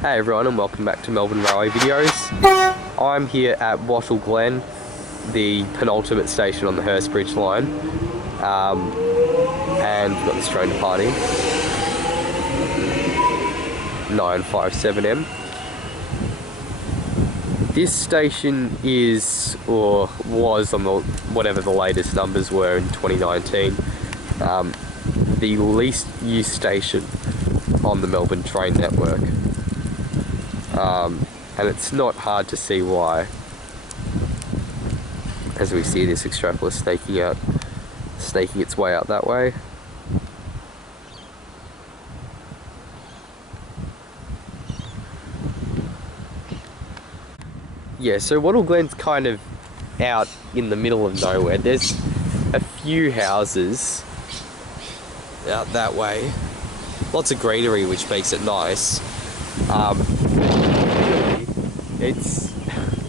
Hey everyone, and welcome back to Melbourne Railway Videos. I'm here at Wattle Glen, the penultimate station on the Hurstbridge line, and we've got this train departing 957M. This station is, or was on the whatever the latest numbers were in 2019, the least used station on the Melbourne train network. And it's not hard to see why, as we see this extrapolis snaking its way out that way. Yeah, so Wattle Glen's kind of out in the middle of nowhere. There's a few houses out that way, lots of greenery, which makes it nice.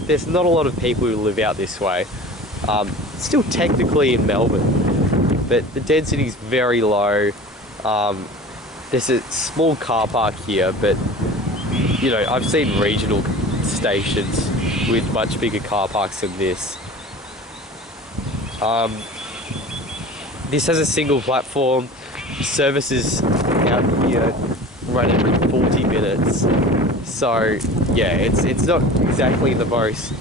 There's not a lot of people who live out this way. Still technically in Melbourne, but the density is very low. There's a small car park here, but you know, I've seen regional stations with much bigger car parks than this. This has a single platform. Services out here run every 40 minutes. So yeah, it's not exactly the most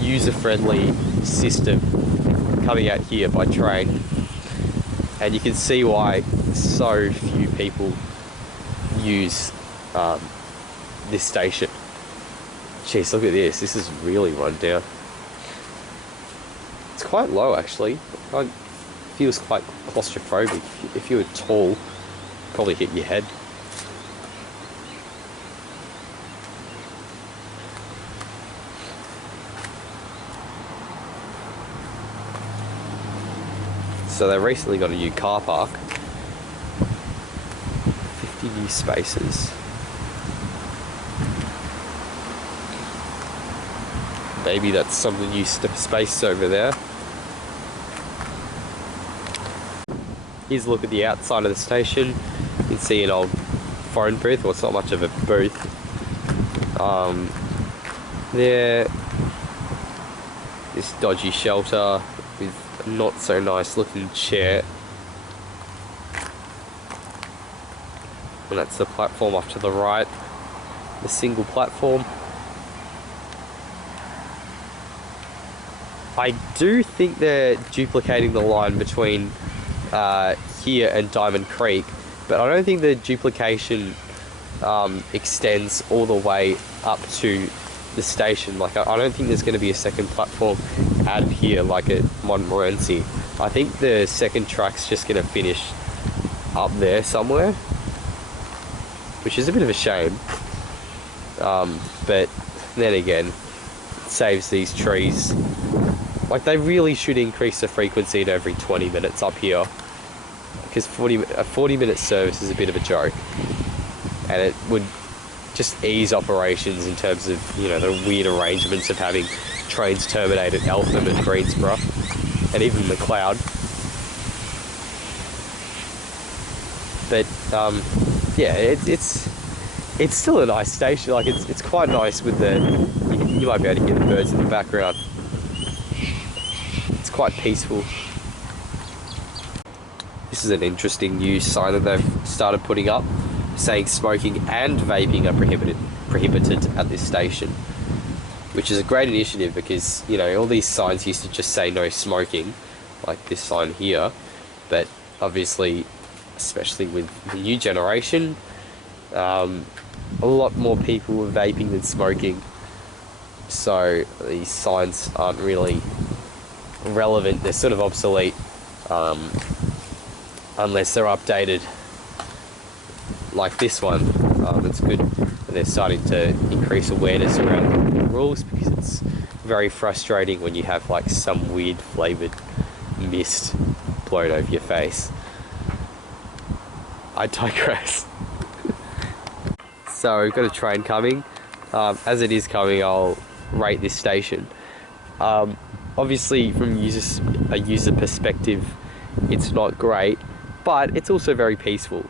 user-friendly system coming out here by train, and you can see why so few people use this station. Jeez, look at this. This is really run down. It's quite low actually. It feels quite claustrophobic. If you were tall, probably hit your head. So they recently got a new car park, 50 new spaces. Maybe that's some of the new space over there. Here's a look at the outside of the station. You can see an old phone booth, well, it's not much of a booth. There, this dodgy shelter with a not so nice looking chair. And that's the platform off to the right, the single platform. I do think they're duplicating the line between here and Diamond Creek, but I don't think the duplication extends all the way up to the station. Like, I don't think there's going to be a second platform added here like at Montmorency. I think the second track's just going to finish up there somewhere, which is a bit of a shame. But then again, it saves these trees. Like, they really should increase the frequency to every 20 minutes up here, because a 40-minute service is a bit of a joke, and it would just ease operations in terms of, you know, the weird arrangements of having trains terminate at Eltham and Greensborough and even McLeod. But yeah, it's still a nice station. Like, it's quite nice with the, you might be able to hear the birds in the background. It's quite peaceful. This is an interesting new sign that they've started putting up, saying smoking and vaping are prohibited at this station, which is a great initiative, because, you know, all these signs used to just say no smoking, like this sign here, but obviously, especially with the new generation, a lot more people are vaping than smoking, so these signs aren't really relevant. They're sort of obsolete, unless they're updated like this one. It's good that they're starting to increase awareness around the rules, because it's very frustrating when you have like some weird flavoured mist blown over your face. I digress. So we've got a train coming. As it is coming, I'll rate this station. Obviously, from a user perspective, it's not great, but it's also very peaceful.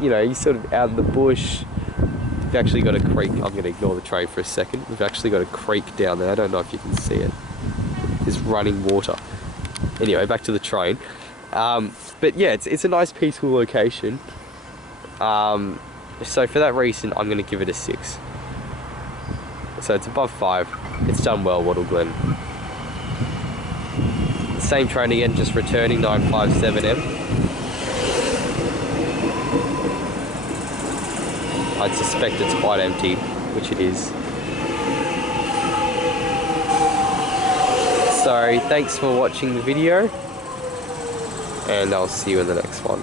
You know, you're sort of out in the bush, We've actually got a creek. I'm going to ignore the train for a second. We've actually got a creek down there. I don't know if you can see it. There's running water. Anyway, back to the train. But yeah, it's a nice peaceful location. So for that reason, I'm going to give it a 6. So it's above 5. It's done well, Wattle Glen. Same train again, just returning 957M. I'd suspect it's quite empty, which it is. So thanks for watching the video, and I'll see you in the next one.